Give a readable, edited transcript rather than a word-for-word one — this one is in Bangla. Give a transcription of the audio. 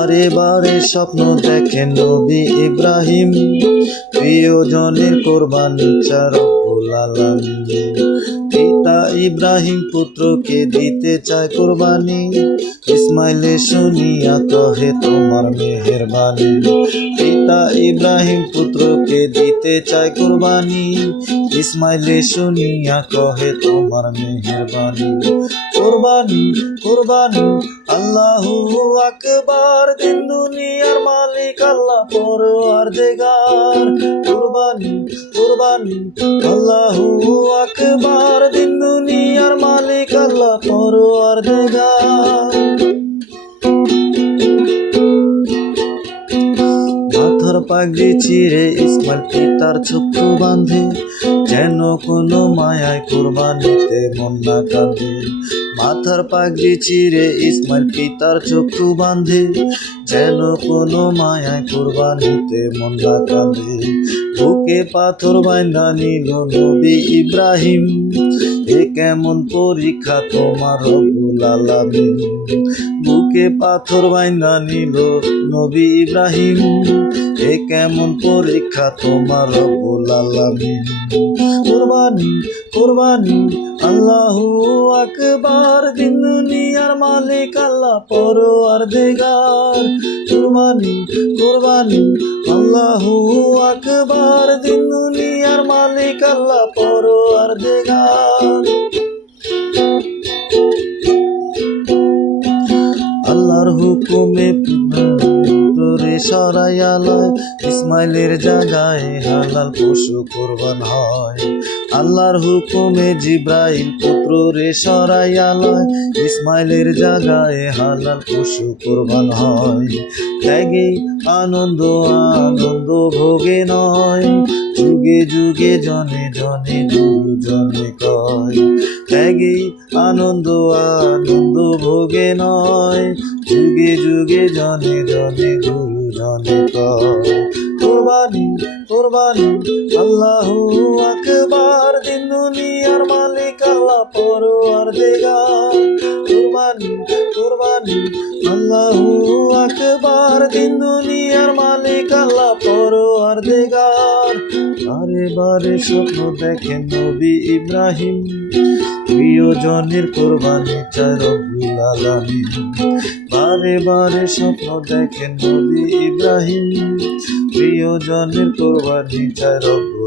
বারে বারে স্বপ্ন দেখেন নবী ইব্রাহিম, প্রিয়জনের কোরবানি চায় রব্বুল আলামিন। পিতা ইব্রাহিম পুত্রকে দিতে চায় কোরবানি, ইসমাইলে শুনিয়া কহে তোমার মেহেরবানি। পিতা ইব্রাহিম পুত্রকে দিতে চায় কোরবানি, ইসমাইলে শুনিয়া কহে তোমার মেহেরবানি। কোরবানি কোরবানি আল্লাহু আকবার, দিন দুনিয়ার মালিক আল্লাহ পরওয়ারদিগার। কোরবানি কোরবানি আল্লাহু আকবার, দিন দুনিয়ার মালিক আল্লাহ পরওয়ারদিগার। মাথার পাগড়ি চিরে ইসমাইল পিতার চক্ষু বাঁধে, যেন কোনো মায়ায় কোরবানিতে মন না কাঁদে। মাথার পাগড়ি চিরে ইসমাইল পিতার চক্ষু বাঁধে, যেন কোনো মায়ায় কোরবানিতে মন না কাঁদে। বুকে পাথর বাইন্ধা নিল নবী ইব্রাহিম, এ কেমন পরীক্ষা তোমার রব্বুল আলামিন। বুকে পাথর বাইন্ধা নিল নবী ইব্রাহিম, এ কেমন পরীক্ষা তোমার রব্বুল আলামিন। কোরবানি কোরবানি আল্লাহু আকবার, দিন দুনিয়ার মালিক আল্লাহ পরওয়ারদিগার। কোরবানি কোরবানি আল্লাহু আকবার, দিন দুনিয়ার মালিক আল্লাহ পরওয়ারদিগার। আল্লাহর হুকুমে পুত্রে সরাইয়া লয়, ইসমাইলের জায়গায় হালাল পশু কোরবান হয়। আল্লাহর হুকুমে জিব্রাইল পুত্রে সরাইয়া লয়, ইসমাইলের জায়গায় হালাল পশু কোরবান হয়। ত্যাগে আনন্দ আনন্দ ভোগে নয়, যুগে যুগে জনে জনে গুরুজনে কয়। ত্যাগে আনন্দ আনন্দ ভোগে নয়, যুগে যুগে জনে জনে গুরুজনে কয়। কোরবানি কোরবানি আল্লাহু আকবার, দিন দুনিয়ার মালিক আল্লাহ পরওয়ারদিগার। কোরবানি কোরবানি আল্লাহু আকবার, দিন দুনিয়ার মালিক আল্লাহ পরওয়ারদিগার। বারে বারে স্বপ্ন দেখেন নবী ইব্রাহিম, প্রিয়জনের কোরবানি চায় রব্বুল আলামিন। বারে বারে স্বপ্ন দেখেন নবী ইব্রাহিম, প্রিয়জনের কোরবানি চায় রব্বুল